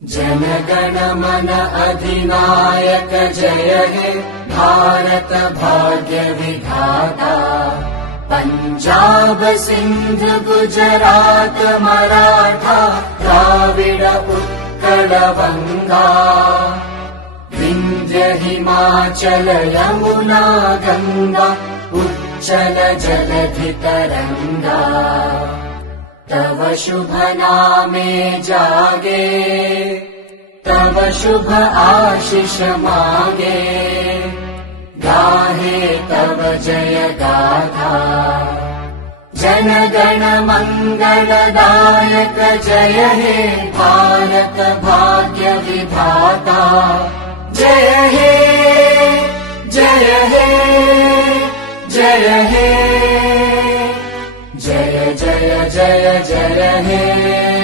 जन मन अधिनायक जय हे भारत भाग्य विधाता। पंजाब सिंध गुजरात मराठा द्राविड उत्कल गंगा। विंध्य हिमाचल यमुना गंगा उच्चल जलधि तरंगा। तव शुभ नामे जागे तव शुभ आशीष मागे। गाहे तव जय गाथा जन गण मंगलदायक जय हे भारत भाग्य विधाता। जय हे जय हे जय हे जय जय जय जय हे।